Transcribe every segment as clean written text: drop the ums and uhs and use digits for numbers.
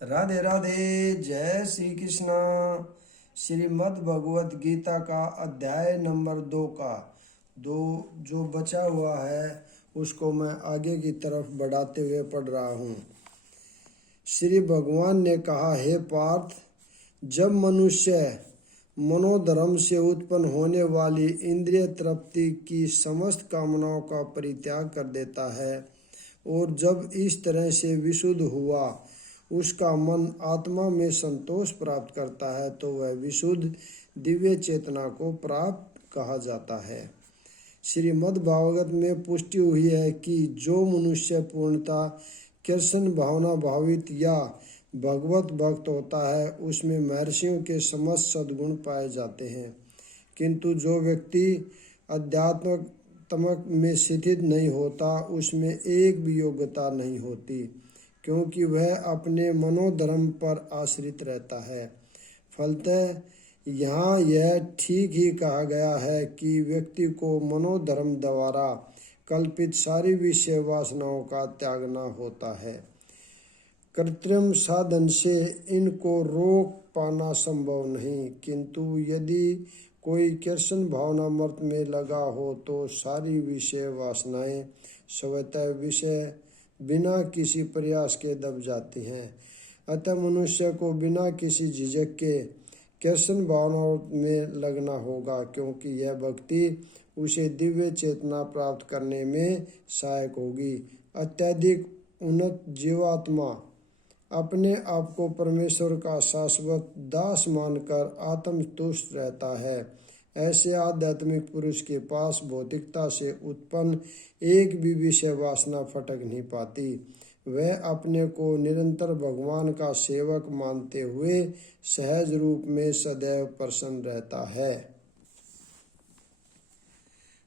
राधे राधे। जय श्री कृष्णा। श्रीमद् भगवत गीता का अध्याय नंबर 2 का दो जो बचा हुआ है उसको मैं आगे की तरफ बढ़ाते हुए पढ़ रहा हूँ। श्री भगवान ने कहा, हे पार्थ, जब मनुष्य मनोधर्म से उत्पन्न होने वाली इंद्रिय तृप्ति की समस्त कामनाओं का परित्याग कर देता है और जब इस तरह से विशुद्ध हुआ उसका मन आत्मा में संतोष प्राप्त करता है तो वह विशुद्ध दिव्य चेतना को प्राप्त कहा जाता है। श्रीमद् भागवत में पुष्टि हुई है कि जो मनुष्य पूर्णता कृष्ण भावना भावित या भगवत भक्त होता है उसमें महर्षियों के समस्त सद्गुण पाए जाते हैं, किंतु जो व्यक्ति अध्यात्मक में स्थित नहीं होता उसमें एक भी योग्यता नहीं होती, क्योंकि वह अपने मनोधर्म पर आश्रित रहता है। फलतः यहाँ यह ठीक ही कहा गया है कि व्यक्ति को मनोधर्म द्वारा कल्पित सारी विषय वासनाओं का त्यागना होता है। कृत्रिम साधन से इनको रोक पाना संभव नहीं, किंतु यदि कोई कृष्ण भावना मर्त में लगा हो तो सारी विषय वासनाएं स्वतः विषय बिना किसी प्रयास के दब जाती हैं। अतः मनुष्य को बिना किसी झिझक के कृष्ण भावना में लगना होगा, क्योंकि यह भक्ति उसे दिव्य चेतना प्राप्त करने में सहायक होगी। अत्यधिक उन्नत जीवात्मा अपने आप को परमेश्वर का शाश्वत दास मानकर आत्मतुष्ट रहता है। ऐसे आध्यात्मिक पुरुष के पास भौतिकता से उत्पन्न एक भी विषय वासना फटक नहीं पाती। वह अपने को निरंतर भगवान का सेवक मानते हुए सहज रूप में सदैव प्रसन्न रहता है।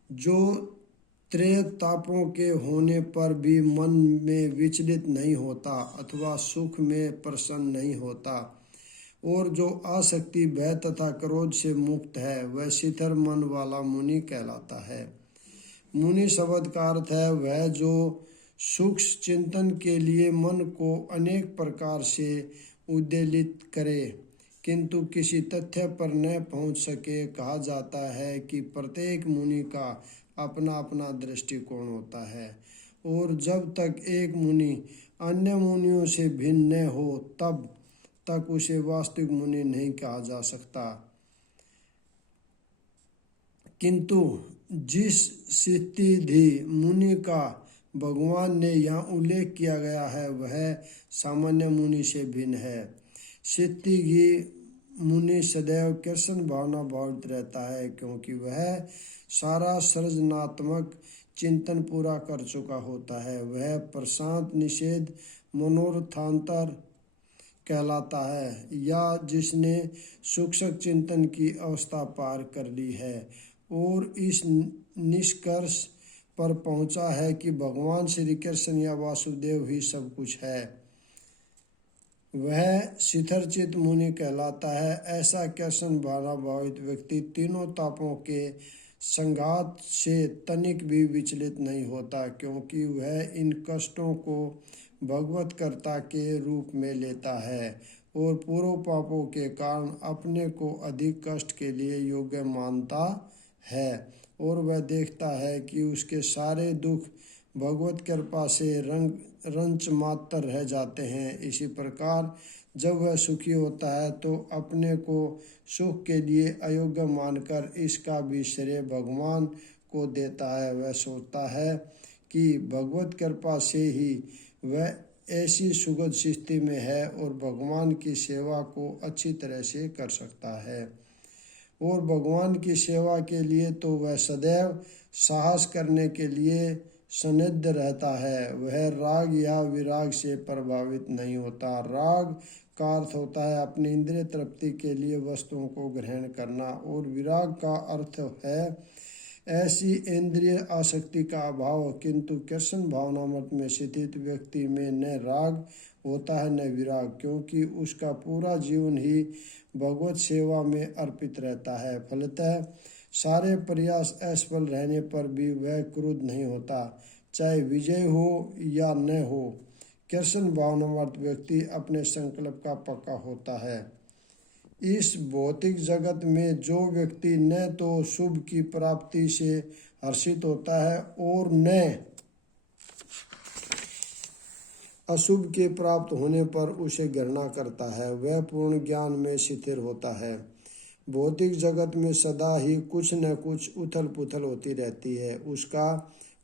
जो त्रैतापों के होने पर भी मन में विचलित नहीं होता अथवा सुख में प्रसन्न नहीं होता और जो आसक्ति भय तथा क्रोध से मुक्त है वह शिथिर मन वाला मुनि कहलाता है। मुनि शब्द का अर्थ है वह जो सूक्ष्म चिंतन के लिए मन को अनेक प्रकार से उद्वेलित करे किंतु किसी तथ्य पर न पहुंच सके। कहा जाता है कि प्रत्येक मुनि का अपना अपना दृष्टिकोण होता है और जब तक एक मुनि अन्य मुनियों से भिन्न न हो तब तक उसे वास्तविक मुनि नहीं कहा जा सकता। किंतु जिस सिद्धि मुनि का भगवान ने यहाँ उल्लेख किया गया है वह सामान्य मुनि से भिन्न है। सिद्धि मुनि सदैव कृष्ण भावना भावित रहता है, क्योंकि वह सारा सृजनात्मक चिंतन पूरा कर चुका होता है। वह प्रशांत निषेध मनोरथांतर कहलाता है या जिसने सूक्ष्म चिंतन की अवस्था पार कर ली है और इस निष्कर्ष पर पहुंचा है कि भगवान श्री कृष्ण या वासुदेव ही सब कुछ है। वह शिथिरचित मुनि कहलाता है। ऐसा कृष्ण भावना भावित व्यक्ति तीनों तापों के संघात से तनिक भी विचलित नहीं होता, क्योंकि वह इन कष्टों को भगवत कर्ता के रूप में लेता है और पूर्व पापों के कारण अपने को अधिक कष्ट के लिए योग्य मानता है और वह देखता है कि उसके सारे दुख भगवत कृपा से रंच मात्र रह जाते हैं। इसी प्रकार जब वह सुखी होता है तो अपने को सुख के लिए अयोग्य मानकर इसका भी श्रेय भगवान को देता है। वह सोचता है कि भगवत कृपा से ही वह ऐसी सुगध स्थिति में है और भगवान की सेवा को अच्छी तरह से कर सकता है और भगवान की सेवा के लिए तो वह सदैव साहस करने के लिए सन्निध रहता है। वह राग या विराग से प्रभावित नहीं होता। राग का अर्थ होता है अपनी इंद्रिय तृप्ति के लिए वस्तुओं को ग्रहण करना और विराग का अर्थ है ऐसी इंद्रिय आसक्ति का अभाव। किंतु कृष्ण भावना मत में स्थित व्यक्ति में न राग होता है न विराग, क्योंकि उसका पूरा जीवन ही भगवत सेवा में अर्पित रहता है। फलतः सारे प्रयास असफल रहने पर भी वह क्रुद्ध नहीं होता, चाहे विजय हो या न हो। कृष्ण भावनामर्थ व्यक्ति अपने संकल्प का पक्का होता है। इस भौतिक जगत में जो व्यक्ति न तो शुभ की प्राप्ति से हर्षित होता है और न अशुभ के प्राप्त होने पर उसे घृणा करता है, वह पूर्ण ज्ञान में स्थिर होता है। भौतिक जगत में सदा ही कुछ न कुछ उथल पुथल होती रहती है, उसका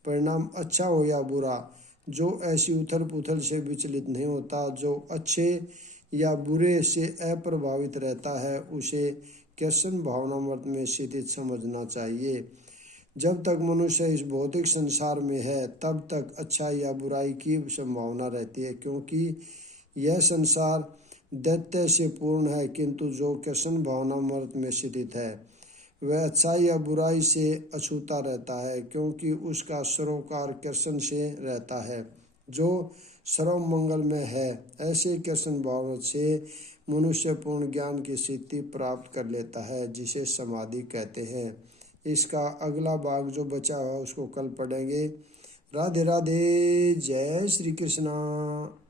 परिणाम अच्छा हो या बुरा। जो ऐसी उथल पुथल से विचलित नहीं होता, जो अच्छे या बुरे से अप्रभावित रहता है, उसे कृष्ण भावनामृत में स्थित समझना चाहिए। जब तक मनुष्य इस भौतिक संसार में है तब तक अच्छा या बुराई की संभावना रहती है, क्योंकि यह संसार दैत्य से पूर्ण है। किंतु जो कृष्ण भावनामृत में स्थित है वह अच्छाई या बुराई से अछूता रहता है, क्योंकि उसका सरोकार कृष्ण से रहता है जो सर्व मंगल में है। ऐसे कृष्ण भावनामृत से मनुष्य पूर्ण ज्ञान की स्थिति प्राप्त कर लेता है, जिसे समाधि कहते हैं। इसका अगला भाग जो बचा हुआ उसको कल पढ़ेंगे। राधे राधे, जय श्री कृष्णा।